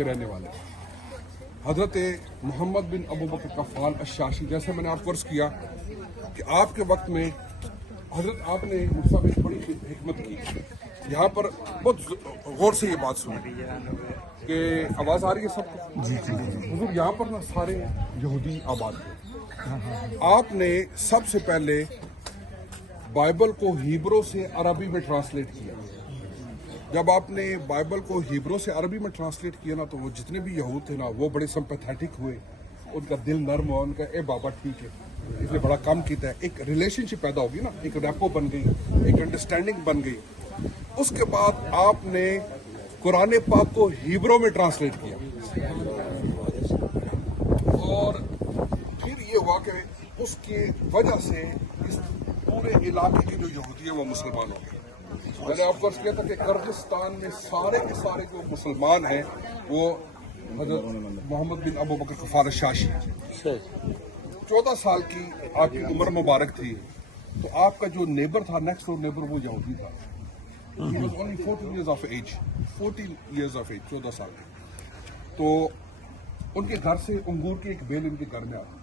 رہنے والے حضرت محمد بن ابو بکر قفال الشاشی، جیسے میں نے آپ کو عرض کیا کہ آپ کے وقت میں حضرت آپ نے مجھ سے ایک بڑی حکمت کی. یہاں پر بہت غور سے یہ بات سنی کہ آواز آ رہی ہے سب کو. حضور یہاں پر نا سارے یہودی آباد تھے. آپ نے سب سے پہلے بائبل کو ہیبرو سے عربی میں ٹرانسلیٹ کیا. جب آپ نے بائبل کو ہیبرو سے عربی میں ٹرانسلیٹ کیا نا تو وہ جتنے بھی یہود تھے نا وہ بڑے سمپیتھیٹک ہوئے. ان کا دل نرم ہوا. ان کا اے بابا ٹھیک ہے، اس نے بڑا کام کیتا ہے. ایک ریلیشن شپ پیدا ہوگی نا، ایک ریپو بن گئی، ایک انڈرسٹینڈنگ بن گئی. اس کے بعد آپ نے قرآن پاک کو ہیبرو میں ٹرانسلیٹ کیا اور پھر یہ ہوا کہ اس کی وجہ سے اس پورے علاقے کے جو یہودی ہیں وہ مسلمان ہو گئے. میں نے آپ کو عرض کیا تھا کہ کرغستان میں سارے کے سارے جو مسلمان ہیں وہ حضرت محمد بن ابو بکر قفال الشاشی. 14 سال کی آپ کی عمر مبارک تھی تو آپ کا جو نیبر تھا، نیکسٹ ڈور نیبر، وہ یہودی تھا. He was only 14 years of age. 14 سال کے. تو ان کے گھر سے انگور کی ایک بیل ان کے گھر میں آتی.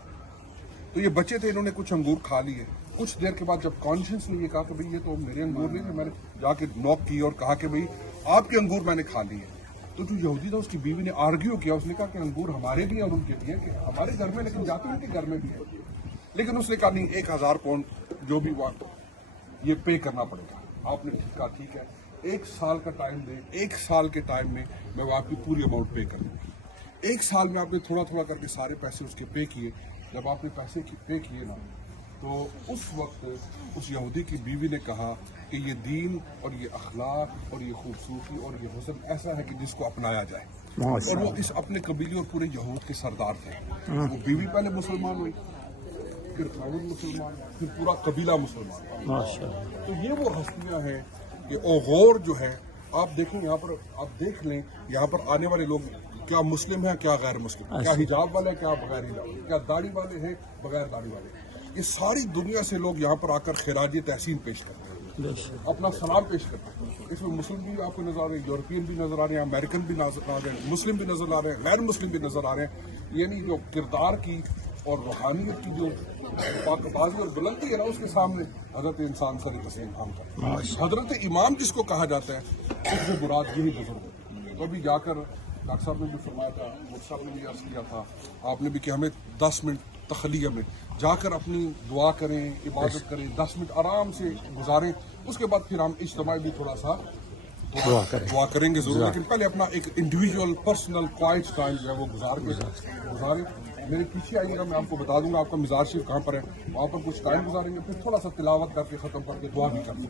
تو یہ بچے تھے، انہوں نے کچھ انگور کھا لیے. کچھ دیر کے بعد جب کانشنس نے یہ کہا کہ بھئی یہ تو میرے انگور نہیں تھے، میں نے جا کے نوک کی اور کہا کہ بھئی آپ کے انگور میں نے کھا لیے. تو جو یہودی تھا اس کی بیوی نے آرگیو کیا. اس نے کہا کہ انگور ہمارے بھی ہیں اور ان کے بھی ہیں، کہ ہمارے گھر میں لیکن جاتے ان کے گھر میں بھی ہے. لیکن اس نے کہا نہیں، 1000 پاؤنڈ جو بھی ہوا یہ پے کرنا پڑے گا. آپ نے کہا ٹھیک ہے، 1 سال کا ٹائم دیں. 1 سال کے ٹائم میں میں آپ کی پوری اماؤنٹ پے کر دوں گا. 1 سال میں آپ نے تھوڑا تھوڑا کر کے سارے پیسے اس کے پے کیے. جب آپ نے پیسے پے کیے نا تو اس وقت اس یہودی کی بیوی نے کہا کہ یہ دین اور یہ اخلاق اور یہ خوبصورتی اور یہ حسن ایسا ہے کہ جس کو اپنایا جائے. اور وہ اس اپنے قبیلے اور پورے یہود کے سردار تھے. وہ بیوی پہلے مسلمان ہوئی، پھر خاوند مسلمان، پھر پورا قبیلہ مسلمان. تو یہ وہ ہستیاں ہیں کہ اوغور جو ہے، آپ دیکھیں یہاں پر، آپ دیکھ لیں یہاں پر آنے والے لوگ کیا مسلم ہیں کیا غیر مسلم، کیا حجاب والے ہیں کیا بغیر حجاب، کیا داڑھی والے ہیں بغیر داڑھی والے. یہ ساری دنیا سے لوگ یہاں پر آ کر خراج تحسین پیش کرتے ہیں، اپنا سلام پیش کرتے ہیں. اس میں مسلم بھی آپ کو نظر آ رہے ہیں، یورپین بھی نظر آ رہے ہیں، امریکن بھی نظر آ رہے ہیں، مسلم بھی نظر آ رہے ہیں، غیر مسلم بھی نظر آ رہے ہیں. یعنی جو کردار کی اور روحانیت کی جو پاک بازی اور بلندی ہے نا، اس کے سامنے حضرت انسان سر تسلیم کام کرتا ہے. حضرت امام جس کو کہا جاتا ہے اس سے مراد یہی بزرگ ہے. تو ابھی جا کر ڈاکٹر صاحب نے بھی فرمایا تھا، مفتی صاحب نے بھی عرض کیا تھا، آپ نے بھی کہ ہمیں 10 منٹ تخلیہ میں جا کر اپنی دعا کریں، عبادت کریں، 10 منٹ آرام سے گزاریں. اس کے بعد پھر ہم اجتماعی بھی تھوڑا سا دعا کریں گے ضرور، لیکن پہلے اپنا ایک انڈیویجول پرسنل کوائٹ ٹائم جو ہے وہ گزاریں. میرے پیچھے آئیے گا، میں آپ کو بتا دوں گا آپ کا مزار شریف کہاں پر ہے. وہاں پر کچھ ٹائم گزاریں گے، پھر تھوڑا سا تلاوت کر کے ختم کر کے دعا بھی کریں گے.